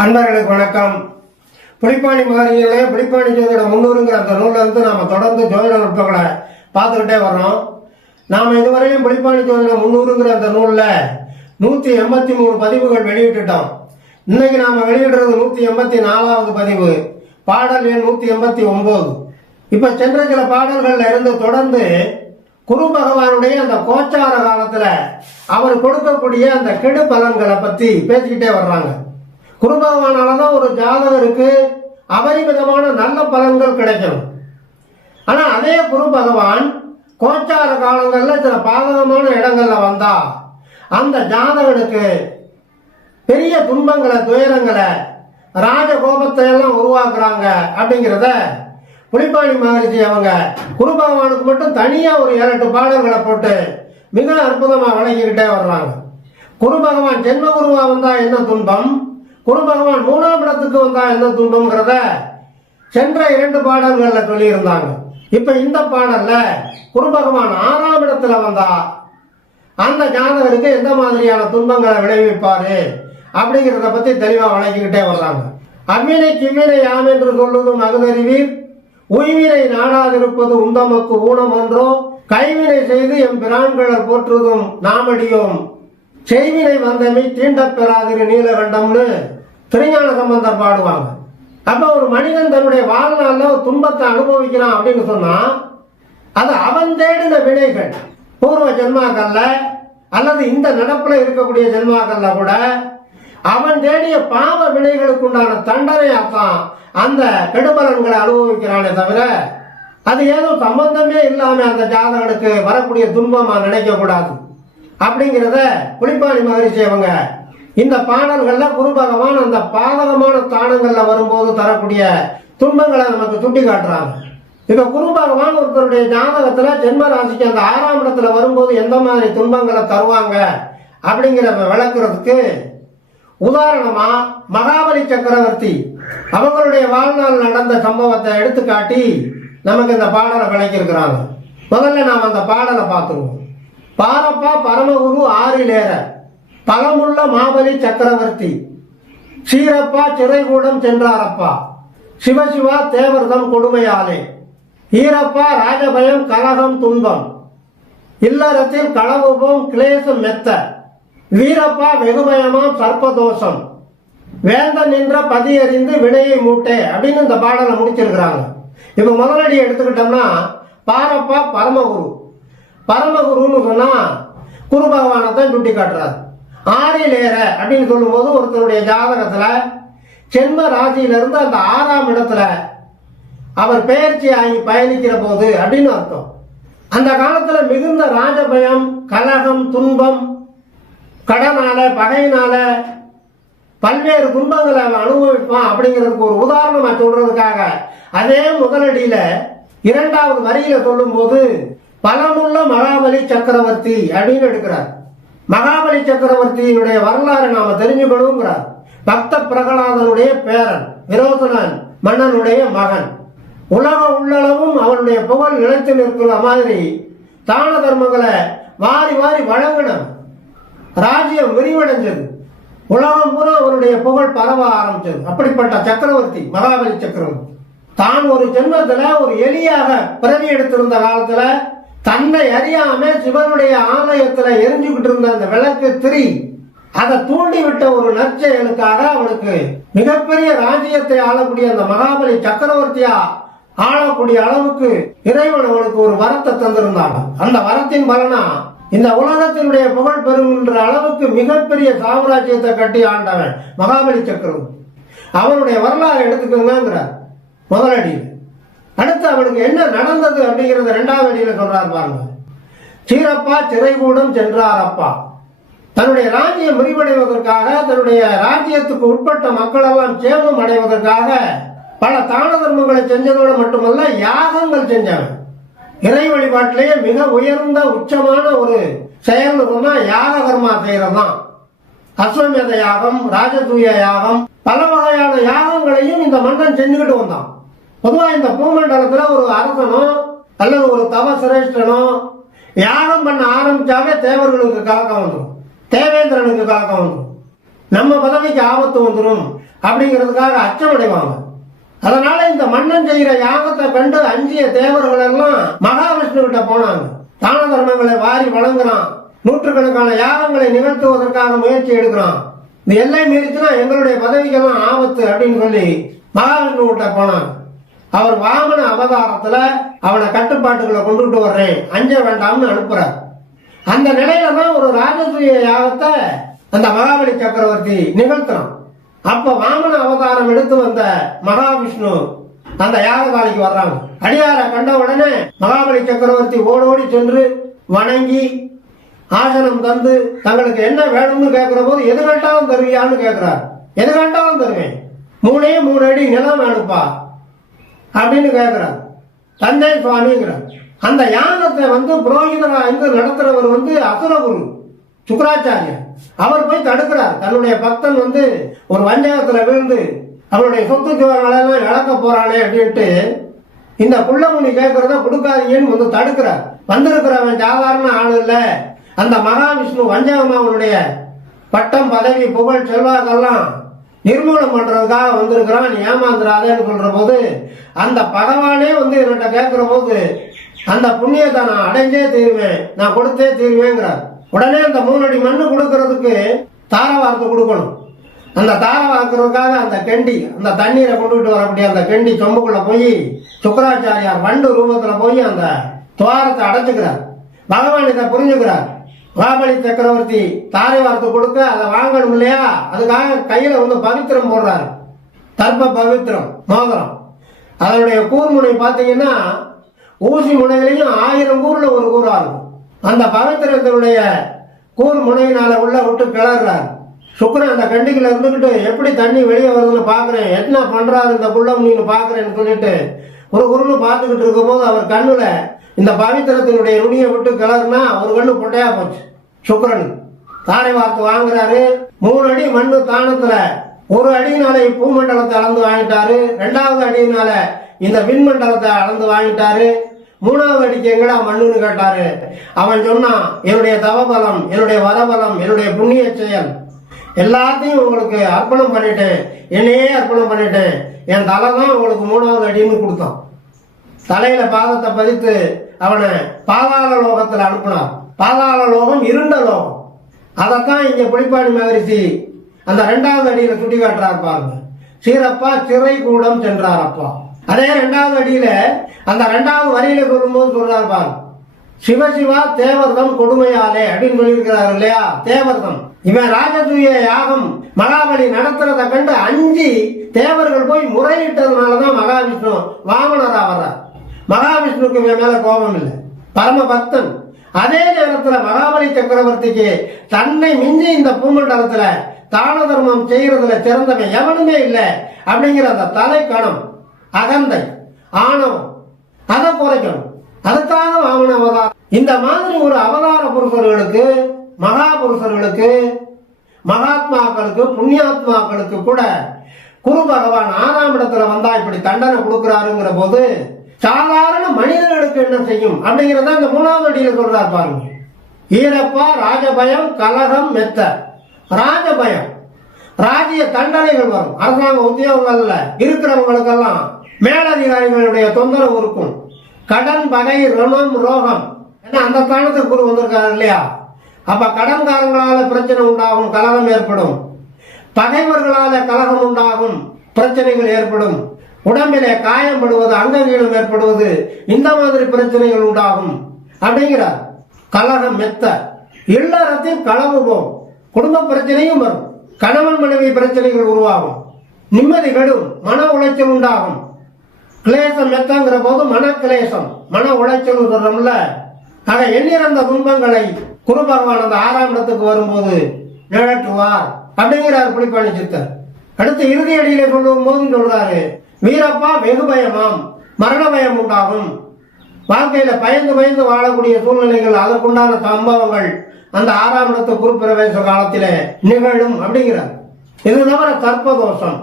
அன்பர்களுக்கு வணக்கம். புலிப்பாணி மகரிஷிகளே புலிப்பாணி ஜோதிட முன்னூறுங்கிற அந்த நூல்ல இருந்து நாம தொடர்ந்து ஜோதிட நுட்பங்களை பார்த்துக்கிட்டே வர்றோம். நாம இதுவரையிலும் புலிப்பாணி ஜோதிட முன்னூறுங்கிற அந்த நூல்ல 183 பதிவுகள் வெளியிட்டுட்டோம். இன்னைக்கு நாம வெளியிடுறது 184வது பதிவு, பாடல் எண் 189. இப்ப சென்ற சில பாடல்கள்ல இருந்து தொடர்ந்து குரு பகவானுடைய அந்த கோச்சார காலத்துல அவர் கொடுக்கக்கூடிய அந்த கெடு பலன்களை பத்தி பேசிக்கிட்டே வர்றாங்க. குரு பகவானாலதான் ஒரு ஜாதகருக்கு அபரிமிதமான நல்ல பலன்கள் கிடைக்கும். ஆனா அதே குரு பகவான் கோச்சார காலங்கள்ல சில பாதகமான இடங்கள்ல வந்தா அந்த ஜாதகனுக்கு பெரிய துன்பங்களை, துயரங்களை, ராஜகோபத்தை எல்லாம் உருவாக்குறாங்க. அப்படிங்கிறத புலிப்பாணி மகரிஷி அவங்க குரு பகவானுக்கு மட்டும் தனியா ஒரு 7-8 பாடல்களை போட்டு மிக அற்புதமா வழங்கிக்கிட்டே வர்றாங்க. குரு பகவான் ஜென்ம குருவா வந்தா என்ன துன்பம், குரு பகவான் 3ஆம் இடத்துக்கு வந்தா என்ன துன்பம்ங்கிறத சென்ற 2 பாடல்கள்ல சொல்லி இருந்தாங்க. இப்ப இந்த பாடல்ல குரு பகவான் 6ஆம் இடத்துல வந்தா அந்த ஜாதகருக்கு எந்த மாதிரியான துன்பங்களை விளைவிப்பாரு அப்படிங்கிறத பத்தி தெளிவா வழங்கிக்கிட்டே வர்றாங்க. அவ்வினை கிவ்வினை யாம் என்று சொல்லுவதும் அகுதறிவீர், உய்வினை நாடாதிருப்பது உந்தமக்கு ஊனம் ஒன்றோ, கைவினை செய்து எம் பிரான்களர் போற்றுவதும் நாமடியோம், செய்வினை வந்தமை தீண்டப் பெறாதிரு நீலகண்டம்னு திருஞான சம்பந்தர் பாடுவாங்க. அப்ப ஒரு மனிதன் தன்னுடைய வாழ்நாள்ல ஒரு துன்பத்தை அனுபவிக்கிறான் அப்படின்னு சொன்னா அது அவன் தேடின வினைகள். பூர்வ ஜென்மாக்கள்ல அல்லது இந்த நடப்புல இருக்கக்கூடிய ஜென்மாக்கள்ல கூட அவன் தேடிய பாவ வினைகளுக்கு உண்டான தண்டனையாத்தான் அந்த கெடுபலன்களை அனுபவிக்கிறானே தவிர அது ஏதோ சம்பந்தமே இல்லாம அந்த ஜாதகனுக்கு வரக்கூடிய துன்பமா நினைக்க கூடாது. அப்படிங்கிறத புலிப்பாணி மகரிஷி அவங்க இந்த பாடல்கள்ல குரு பகவான் அந்த பாதகமான தானங்கள்ல வரும்போது தரக்கூடிய துன்பங்களை நமக்கு சுட்டி காட்டுறாங்க. இப்ப குரு பகவான் ஒருத்தருடைய ஜாதகத்துல ஜென்ம ராசிக்கு அந்த 6ஆம் இடத்துல வரும்போது எந்த மாதிரி துன்பங்களை தருவாங்க அப்படிங்கிற விளக்குறதுக்கு உதாரணமா மகாபலி சக்கரவர்த்தி அவங்களுடைய வாழ்நாள் நடந்த சம்பவத்தை எடுத்துக்காட்டி நமக்கு இந்த பாடலை விளக்கி முதல்ல நாம் அந்த பாடலை பார்த்துருவோம். பாரப்பா பரமகுரு ஆறிலேற பலமுள்ள மாபலி சக்கரவர்த்தி, சீரப்பா சிறைகூடம் சென்றாரப்பா, சிவசிவா தேவர்தம் கொடுமையாலே, ஈரப்பா ராஜபயம் கலகம் துன்பம், இல்லறத்தில் களவுபம் கிளேசம் மெத்த, வீரப்பா வெகுபயமாம் சர்ப்பதோஷம், வேந்த நின்ற பதியறிந்து வினையை மூட்டே அப்படின்னு இந்த பாடலை முடிச்சிருக்கிறாங்க. இப்ப முதலடி எடுத்துக்கிட்டோம்னா பாரப்பா பரமகுரு, பரமகுருன்னு சொன்னா குரு பகவானை தான் சுட்டி காட்டுறாரு. ஆறிலேற அப்படின்னு சொல்லும் போது ஒருத்தருடைய ஜாதகத்துல ஜென்ம ராசியிலிருந்து அந்த 6ஆம் இடத்துல அவர் பெயர்ச்சி ஆகி பயணிக்கிற போது அப்படின்னு அர்த்தம். அந்த காலத்துல மிகுந்த ராஜபயம், கலகம், துன்பம், கடனால, பகையினால பல்வேறு துன்பங்களை அனுபவிப்பான். அப்படிங்கிறதுக்கு ஒரு உதாரணமா சொல்றதுக்காக அதே முதலடியில 2வது வரியில சொல்லும் போது பலமுள்ள மகாபலி சக்கரவர்த்தி அப்படின்னு எடுக்கிறார். மகாபலி சக்கரவர்த்தியினுடைய வரலாறு நாம தெரிஞ்சுக்கணுங்கிறார். பக்த பிரகலாதனுடைய பேரன், விரோசனன் மன்னனுடைய மகன். உலக உள்ளளவும் அவனுடைய புகழ் நிலைத்து நிற்கிற மாதிரி தான தர்மங்களை வாரி வாரி வழங்கினவன். ராஜ்யம் விரிவடைஞ்சது, உலகம் பூரா அவனுடைய புகழ் பரவ ஆரம்பிச்சது. அப்படிப்பட்ட சக்கரவர்த்தி மகாபலி சக்கரவர்த்தி தான் ஒரு ஜென்மத்துல ஒரு எலியாக பிறவி எடுத்திருந்த காலத்துல தன்னை அறியாம சிவனுடைய ஆலயத்துல எரிஞ்சுக்கிட்டு இருந்த அந்த விளக்கு திரி அதை தூண்டிவிட்ட ஒரு நற்செயலுக்காக அவனுக்கு மிகப்பெரிய ராஜ்யத்தை ஆளக்கூடிய அந்த மகாபலி சக்கரவர்த்தியா ஆளக்கூடிய அளவுக்கு இறைவன் அவனுக்கு ஒரு வரத்தை தந்திருந்தாங்க. அந்த வரத்தின் பலனா இந்த உலகத்தினுடைய புகழ் பெறுகின்ற அளவுக்கு மிகப்பெரிய சாம்ராஜ்யத்தை கட்டி ஆண்டவன் மகாபலி சக்கரவர்த்தி. அவனுடைய வரலாறு எடுத்துக்கோங்கிறார் முதலடி. அடுத்து அவனுக்கு என்ன நடந்தது அப்படிங்கறத 2வது அடியில சொல்றாரு பாருங்க. சீரப்பா சிறைகூடம் சென்றாரப்பா, தன்னுடைய ராஜ்யம் விரிவடைவதற்காக, தன்னுடைய ராஜ்யத்துக்கு உட்பட்ட மக்கள் எல்லாம் சேமம் அடைவதற்காக பல தான தர்மங்களை செஞ்சதோடு மட்டுமல்ல யாகங்கள் செஞ்சவன். இறை வழிபாட்டிலேயே மிக உயர்ந்த உச்சமான ஒரு செயல் சொன்னா யாக கர்மா செய்யறதுதான். அஸ்வமேத யாகம், ராஜசூய யாகம், பல வகையான யாகங்களையும் இந்த மன்னன் செஞ்சுக்கிட்டு வந்தான். பொதுவா இந்த பூமண்டலத்துல ஒரு அரசனோ அல்லது ஒரு தவ சிரேஷ்டனோ யாகம் பண்ண ஆரம்பிச்சாவே தேவர்களுக்கு கலக்கம் வந்துடும், தேவேந்திரனுக்கு கலக்கம் வந்துடும், நம்ம பதவிக்கு ஆபத்து வந்துடும் அப்படிங்கிறதுக்காக அச்சமடைவாங்க. அதனால இந்த மன்னன் செய்கிற யாகத்தை கண்டு அஞ்சிய தேவர்கள் எல்லாம் மகாவிஷ்ணு கிட்ட போனாங்க. தான தர்மங்களை வாரி வழங்குறான், நூற்றுக்கணக்கான யாகங்களை நிகழ்த்துவதற்காக முயற்சி எடுக்கிறான், இந்த எல்லை மீறிச்சுன்னா எங்களுடைய பதவிக்கெல்லாம் ஆபத்து அப்படின்னு சொல்லி மகாவிஷ்ணு கிட்ட போனாங்க. அவர் வாமன அவதாரத்துல அவனை கட்டுப்பாட்டுகளை கொண்டுட்டு வர்றேன், அஞ்ச வேண்டாம்னு அனுப்புறார். அந்த நிலையில தான் ஒரு ராஜசூய யாகத்தை அந்த மகாபலி சக்கரவர்த்தி நிகழ்த்துறான். அப்ப வாமன அவதாரம் எடுத்து வந்த மகாவிஷ்ணு அந்த யாகசாலைக்கு வர்றாங்க. அடியாரை கண்ட உடனே மகாபலி சக்கரவர்த்தி ஓடோடி சென்று வணங்கி ஆசனம் தந்து தங்களுக்கு என்ன வேணும்னு கேட்கிற போது எது கேட்டாலும் தருவியான்னு கேட்கிறார். எது கேட்டாலும் தருவேன், 3 அடி நிலம் வேணுப்பா அப்படின்னு கேட்கிறார். தந்தை சுவாமிங்கிறார். அந்த யாகத்தை புரோகிதரா நடத்துறவர் அசுரகுரு சுக்கராச்சாரியர். அவர் போய் தடுக்கிறார். தன்னுடைய பக்தன் ஒரு வஞ்சகத்துல விழுந்து அவருடைய சொத்து சுவர்களெல்லாம் இழக்க போறானே அப்படின்ட்டு இந்த புள்ளமுனி கேட்கறத கொடுக்காதீங்கன்னு தடுக்கிறார். வந்திருக்கிறவன் சாதாரண ஆளு இல்ல, அந்த மகாவிஷ்ணு வஞ்சகமா அவனுடைய பட்டம் பதவி புகழ் செல்வாக்கெல்லாம் நிர்மூலம் பண்றதுக்காக வந்திருக்கிறான், நீ ஏமாந்துடாதேன்னு சொல்ற போது அந்த பகவானே என்கிட்ட கேட்கிற போது அந்த புண்ணியத்தை நான் அடைஞ்சே தீருவேன், நான் கொடுத்தே தீருவேங்கிறார். உடனே அந்த 3 அடி மண்ணு கொடுக்கறதுக்கு தார வார்த்தை கொடுக்கணும். அந்த தார வார்க்கிறதுக்காக அந்த கெண்டி அந்த தண்ணீரை கொண்டுகிட்டு வரக்கூடிய அந்த கெண்டி சொம்புக்குள்ள போய் சுக்கராச்சாரியார் வண்டு ரூபத்துல போய் அந்த துவாரத்தை அடைச்சுக்கிறார். பகவான் இதை புரிஞ்சுக்கிறார். மகாபலி சக்கரவர்த்தி தாரை வார்த்தை கொடுக்க அதை வாங்கணும் இல்லையா, அதுக்காக கையில பவித்திரம் போடுறாரு. தர்ப்ப பவித்திரம் மோதிரம். அதனுடைய கூர்முனை பார்த்தீங்கன்னா ஊசி முனையிலையும் 1000 கூர்ல ஒரு கூறா இருக்கும். அந்த பவித்திரத்தினுடைய கூர் முனையினால உள்ள விட்டு கிளறார். சுக்கரன் அந்த கண்டிகளை இருந்துகிட்டு எப்படி தண்ணி வெளியே வருதுன்னு பாக்குறேன், என்ன பண்றாரு இந்த புள்ளமுனின்னு பாக்குறேன்னு சொல்லிட்டு ஒரு குருன்னு பார்த்துக்கிட்டு இருக்கும் போது அவர் கண்ணுல இந்த பவித்திரத்தினுடைய நுனியை விட்டு கிளறுனா ஒரு கண்ணு பொட்டையா போச்சு. சுக்கரன் தாரை வார்த்து வாங்குறாரு. 3 அடி மண்ணு தானத்துல 1 அடியினால பூமண்டலத்தை அளந்து வாங்கிட்டாரு, 2வது அடியினால இந்த விண்மண்டலத்தை அளந்து வாங்கிட்டாரு, 3வது அடிக்கு எங்கடா மண்ணுன்னு கேட்டாரு. அவன் சொன்னான், என்னுடைய தவபலம், என்னுடைய வரபலம், என்னுடைய புண்ணிய செயல் எல்லாத்தையும் உங்களுக்கு அர்ப்பணம் பண்ணிட்டேன், என்னையே அர்ப்பணம் பண்ணிட்டேன், என் தலை தான் உங்களுக்கு 3வது அடின்னு கொடுத்தான். தலையில பாதத்தை பதித்து அவனை பாதாள லோகத்தில் அனுப்பினார். பாதாள லோகம் இருண்ட லோகம். அதைத்தான் இங்க புலிப்பாணி மகரிஷி அந்த 2வது அடியில சுட்டி காட்டுறார் பாருங்க. சீரப்பா சிறை கூடம் சென்றாரப்பா. அதே 2வது அடியில அந்த 2வது வரியில சொல்லும்போது சொல்றாரு பாருங்க, சிவசிவா தேவர்தம் கொடுமையாலே அப்படின்னு சொல்லியிருக்கிறார் இல்லையா. தேவர்தம் இவன் ராஜசூய யாகம் மகாபலி நடத்துறத கண்டு 5 தேவர்கள் போய் முறையிட்டதுனாலதான் மகாவிஷ்ணு வாமனரா வர்றார். மகாவிஷ்ணுக்கு இவன் மேல கோபம் இல்லை, பரம பக்தன். அதே நேரத்துல மகாபலி சக்கரவர்த்திக்கு தன்னை மிஞ்சி இந்த பூமண்டலத்துல தான தர்மம் செய்யறதுல சிறந்தவன் எவனுமே இல்லை அப்படிங்கிற அந்த தலை கணம், அகந்தை, ஆணவம், அதை குறைக்கணும். அதுக்காக வாமன அவதாரம். இந்த மாதிரி ஒரு அவதார புருஷர்களுக்கு, மகா புருஷர்களுக்கு, மகாத்மாக்களுக்கு, புண்ணியாத்மாக்களுக்கு கூட குரு பகவான் 6ஆம் இடத்துல வந்தா இப்படி தண்டனை கொடுக்கிறாருங்கிற போது சாதாரண மனிதர்களுக்கு என்ன செய்யும் அப்படிங்கறத இந்த 3வது அடியில சொல்றாரு பாருங்க. ஈரப்பா ராஜபயம் கலகம் மெத்த. ராஜபயம், ராஜ்ய தண்டனைகள் வரும். அரசாங்க உத்தியோகங்கள்ல இருக்கிறவங்களுக்கெல்லாம் மேலதிகாரிகளுடைய தொந்தரவு இருக்கும். கடன், பகை, ரணம், ரோகம். ஏன்னா அந்த காலத்துக்கு குரு வந்திருக்காரு இல்லையா. அப்ப கடன்காரங்களால பிரச்சனை உண்டாகும், கலகம் ஏற்படும். பகைவர்களால கலகம் உண்டாகும், பிரச்சனைகள் ஏற்படும். உடம்பிலே காயப்படுவது, அங்கவீனம் ஏற்படுவது, இந்த மாதிரி பிரச்சனைகள் உண்டாகும் அப்படிங்கிறார். கலகம் மெத்த. இல்லறத்தையும் களவு போகும், குடும்ப பிரச்சனையும் வரும், கணவன் மனைவி பிரச்சனைகள் உருவாகும், நிம்மதி கெடும், மன உளைச்சல் உண்டாகும். கிளேசம் மெத்தங்கிற போது மன கிளேசம், மன உளைச்சல் சொல்றோம்ல. ஆக எண்ணிறந்த துன்பங்களை குரு பகவான் அந்த 6ஆம் இடத்துக்கு வரும்போது நிழற்றுவார் அப்படிங்கிறார் புலிப்பாணி சித்தர். அடுத்து இறுதி அடியிலே சொல்லும் போது சொல்றாரு, வீரப்பா வெகு பயமாம், மரண பயம் உண்டாகும். வாழ்க்கையில பயந்து பயந்து வாழக்கூடிய சூழ்நிலைகள், அதற்குண்டான சம்பவங்கள் அந்த 6ஆம் இடத்து குரு பிரவேச காலத்திலே நிகழும் அப்படிங்கிறார். இது தவிர சர்ப்பதோஷம்,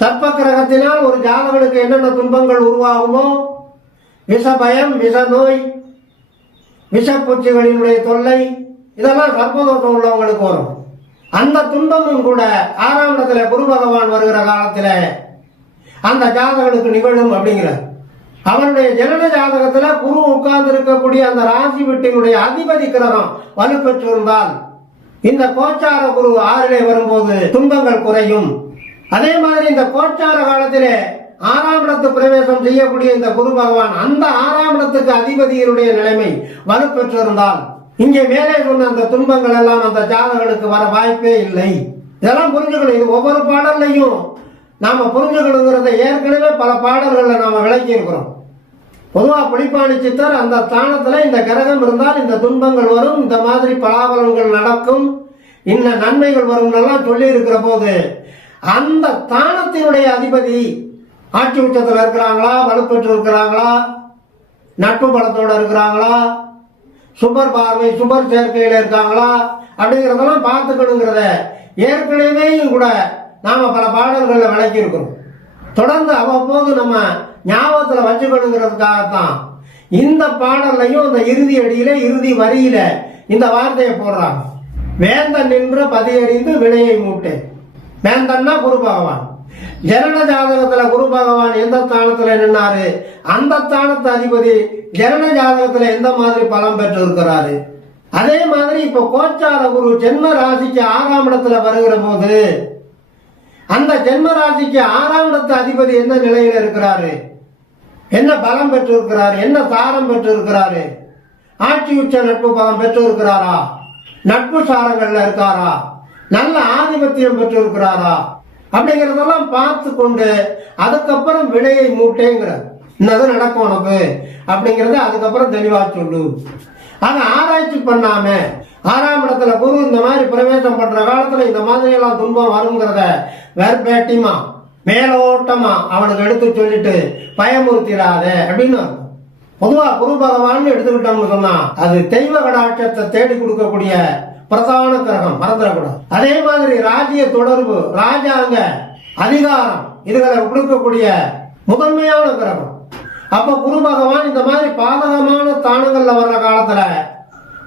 சர்ப்ப கிரகத்தினால் ஒரு ஜாதகனுக்கு என்னென்ன துன்பங்கள் உருவாகுமோ, விஷ பயம், விஷ நோய், விஷப்பூச்சிகளினுடைய தொல்லை, இதெல்லாம் சர்ப்பதோஷம் உள்ளவங்களுக்கு வரும். அந்த துன்பமும் கூட 6ஆம் இடத்துல குரு பகவான் வருகிற காலத்துல அந்த ஜாதகனுக்கு நிகழும் அப்படிங்கிறார். அவனுடைய ஜனன ஜாதகத்துல குரு உட்கார்ந்து இருக்கக்கூடிய அந்த ராசி வீட்டினுடைய அதிபதி கிரகம் வலுப்பெற்றிருந்தால் இந்த கோச்சார குரு 6லே வரும்போது துன்பங்கள் குறையும். அதே மாதிரி இந்த கோச்சார காலத்திலே 6ஆம் இடத்து பிரவேசம் செய்யக்கூடிய இந்த குரு பகவான் அந்த 6ஆம் இடத்துக்கு அதிபதியினுடைய நிலைமை வலுப்பெற்றிருந்தால் இங்கே மேலே சொன்ன அந்த துன்பங்கள் எல்லாம் அந்த ஜாதகனுக்கு வர வாய்ப்பே இல்லை. இதெல்லாம் புரிஞ்சுக்கணும். இது ஒவ்வொரு பாடல்லையும் நாம புரிஞ்சுக்கணுங்கிறத ஏற்கனவே பல பாடல்கள்ல நாம விளக்கி இருக்கிறோம். பொதுவா புலிப்பாணி சித்தர் அந்த ஸ்தானத்துல இந்த கிரகம் இருந்தால் இந்த துன்பங்கள் வரும், இந்த மாதிரி பலாபலன்கள் நடக்கும், இந்த நன்மைகள் வரும் எல்லாம் சொல்லி இருக்கிற போது அந்த ஸ்தானத்தினுடைய அதிபதி ஆட்சி உச்சத்துல இருக்கிறாங்களா, வலுப்பெற்று இருக்கிறாங்களா, நட்பு பலத்தோட இருக்கிறாங்களா, சுபர் பார்வை சுபர் சேர்க்கையில இருக்காங்களா அப்படிங்கறதெல்லாம் பார்த்துக்கணுங்கிறத ஏற்கனவே கூட நாம பல பாடல்கள்ல விளக்கி இருக்கிறோம். தொடர்ந்து அவ்வப்போது நம்ம ஞாபகத்துல வச்சுக்கணுங்கிறதுக்காகத்தான் இந்த பாடல்லையும் இந்த இறுதி அடியில இறுதி வரியில இந்த வார்த்தையை போடுறாங்க. வேந்தன் நின்ற பதியறிந்து வினையை மூட்டு. வேந்தன்னா குரு பகவான். ஜனன ஜாதகத்துல குரு பகவான் எந்த ஸ்தானத்துல நின்னாரு, அந்த ஸ்தானத்து அதிபதி ஜனன ஜாதகத்துல எந்த மாதிரி பலம் பெற்று இருக்கிறாரு. அதே மாதிரி இப்ப கோச்சார குரு ஜென்ம ராசிக்கு 6ஆம் இடத்துல வருகிற போது அந்த ஜென்ம ராசிக்கு 6ஆம் இடத்து அதிபதி என்ன நிலையில இருக்கிறாரு, என்ன பலம் பெற்று இருக்கிறாரு, என்ன சாரம் பெற்று இருக்கிறாரு, ஆட்சி உச்ச நட்பு பலம் பெற்று இருக்கிறாரா, நட்பு சாரங்கள்ல இருக்காரா, நல்ல ஆதிபத்தியம் பெற்று இருக்கிறாரா அப்படிங்கறதெல்லாம் பார்த்து கொண்டு அதுக்கப்புறம் வினையை மூட்டேங்கிற இன்னது நடக்கும் உனக்கு அப்படிங்கறத அதுக்கப்புறம் தெளிவா சொல்லு. அதை ஆராய்ச்சி பண்ணாம 6ஆம் இடத்துல குரு இந்த மாதிரி பிரவேசம் பண்ற காலத்துல இந்த மாதிரி எல்லாம் துன்பம் வருங்கிறத வேர்பேட்டிமா மேலோட்டமா அவனுக்கு எடுத்து சொல்லிட்டு பயமுறுத்திடாத அப்படின்னு. பொதுவா குரு பகவான் எடுத்துக்கிட்டோம்னு சொன்னா அது தெய்வ கடாட்சத்தை தேடி கொடுக்கக்கூடிய பிரதான கிரகம், மறந்துடக்கூடாது. அதே மாதிரி ராஜ்ய தொடர்பு, ராஜாங்க அதிகாரம் இதுகளை கொடுக்கக்கூடிய முதன்மையான கிரகம். அப்ப குரு பகவான் இந்த மாதிரி பாதகமான ஸ்தானங்கள்ல வர்ற காலத்துல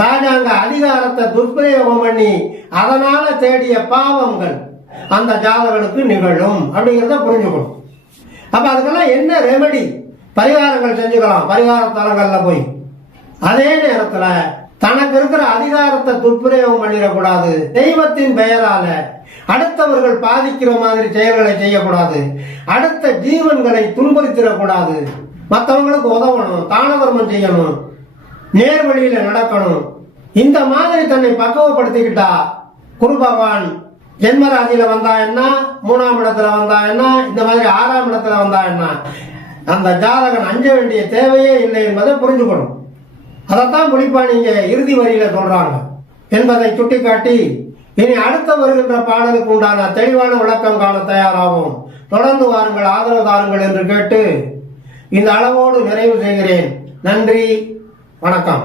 ராஜாங்க அதிகாரத்தை துஷ்பிரயோகம் பண்ணி அதனால தேடிய பாவங்கள் அந்த ஜாதகனுக்கு நிகழும் அப்படிங்கிறத புரிஞ்சுக்கணும். அப்ப அதுக்கெல்லாம் என்ன ரெமெடி, பரிகாரங்கள் செஞ்சுக்கலாம் பரிகார தலங்கள்ல போய். அதே நேரத்துல தனக்கு இருக்கிற அதிகாரத்தை துஷ்பிரயோகம் பண்ணிடக்கூடாது. தெய்வத்தின் பெயரால அடுத்தவர்கள் பாதிக்கிற மாதிரி செயல்களை செய்யக்கூடாது. அடுத்த ஜீவன்களை துன்புறுத்திடக்கூடாது. மற்றவங்களுக்கு உதவணும், தான தர்மம் செய்யணும், நேர்வழியில நடக்கணும். இந்த மாதிரி தன்னை பக்குவப்படுத்திக்கிட்டா குரு பகவான் ஜென்மராசியில வந்தா என்ன, 3ஆம் இடத்துல வந்தா என்ன, இந்த மாதிரி 6ஆம் இடத்துல வந்தா என்ன, அந்த ஜாதகன் அஞ்ச வேண்டிய தேவையே இல்லை என்பதை புரிஞ்சுக்கணும். அதைத்தான் புலிப்பாணிங்க இறுதி வரியில சொல்றாங்க என்பதை சுட்டிக்காட்டி இனி அடுத்த வருகின்ற பாடலுக்கு உண்டான தெளிவான விளக்கம் காண தயாராகும். தொடர்ந்து வாருங்கள், ஆதரவு தாருங்கள் என்று கேட்டு இந்த அளவோடு நிறைவு செய்கிறேன். நன்றி, வணக்கம்.